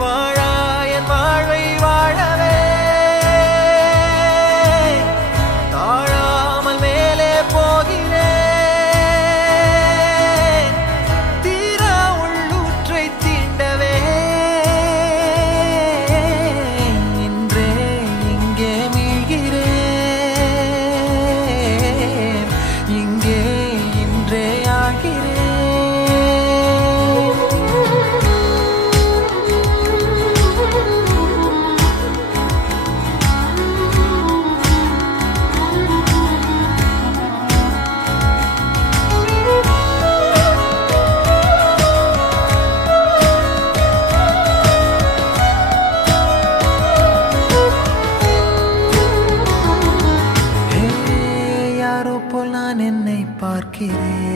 வாழாயன் வாழ்வை வாழவே தாழாமல் மேலே போகிறேன் தீரா உள்ளூற்றை தீண்டவே இன்றே இங்கே மீழ்கிறேன் இங்கே இன்றே ஆகிறேன். யாரோ போல் நான் என்னை பார்க்கிறேன்